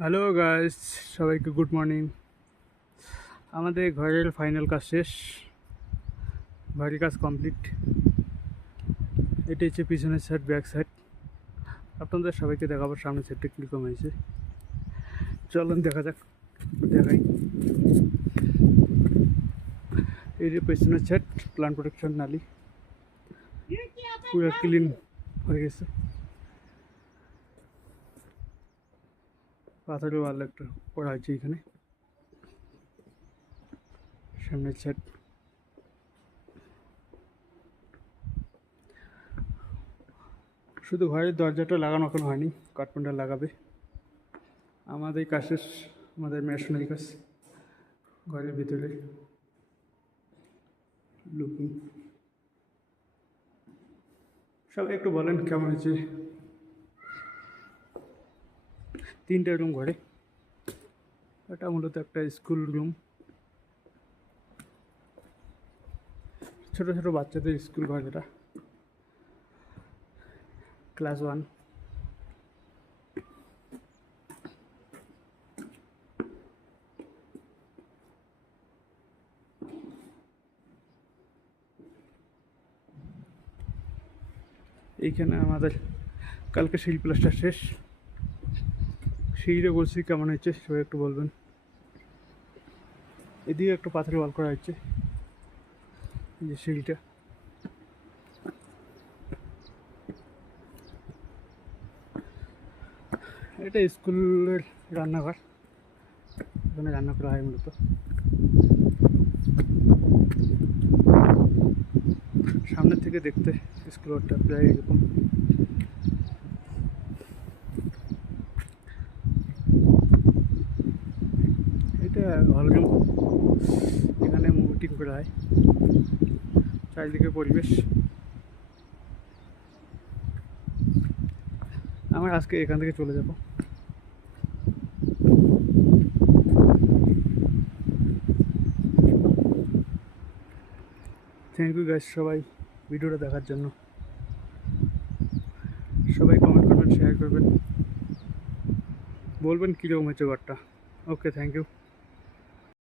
Hello guys, সবাইকে good morning. আমাদের ঘরের ফাইনাল কাজ শেষ, ঘরের কাজ কমপ্লিট। এটা হচ্ছে পিছনের সাইড, ব্যাক সাইড। আপনাদের সবাইকে দেখাবো সামনের সাইডটা কীরকম হয়েছে। চলুন দেখা যাক, দেখাই। এই যে পেছনের সাইড, প্লান্ট প্রোটেকশন নালি পুরো ক্লিন হয়ে গেছে। পাথরের ওয়াল একটা করা হয়েছে এখানে, সামনের সাইড। শুধু ঘরের দরজাটা লাগানো এখনো হয়নি, কার্পেন্টার লাগাবে। আমাদের কাজ শেষ, আমাদের মেশিনারি কাজ ঘরের ভিতরে লুকিং। সবাই একটু বলেন কেমন হয়েছে। 3টে রুম ঘরে, এটা মূলত একটা স্কুল রুম, ছোটো ছোটো বাচ্চাদের স্কুল ঘর, এটা ক্লাস 1। এইখানে আমাদের কালকে সিঁড়ি প্লাস্টার শেষ। সিঁড়িটা বলছি কেমন হয়েছে সবাই একটু বলবেন। এদিকে একটু পাথরের ওয়াল করা হয়েছে, এই যে সিঁড়িটা। এটা স্কুলের রান্নাঘর, এখানে রান্না করা হয় মূলত। সামনের থেকে দেখতে স্কুল ঘরটা প্রায় এরকম। এটা হলরুম, এখানে মিটিং করা হয়। চারিদিকে পরিবেশ। আমার আজকে এখান থেকে চলে যাব। থ্যাংক ইউ গাইস সবাই ভিডিওটা দেখার জন্য। সবাই কমেন্ট করবেন, শেয়ার করবেন, বলবেন কীরকম হয়েছে ঘরটা। ওকে, থ্যাংক ইউ।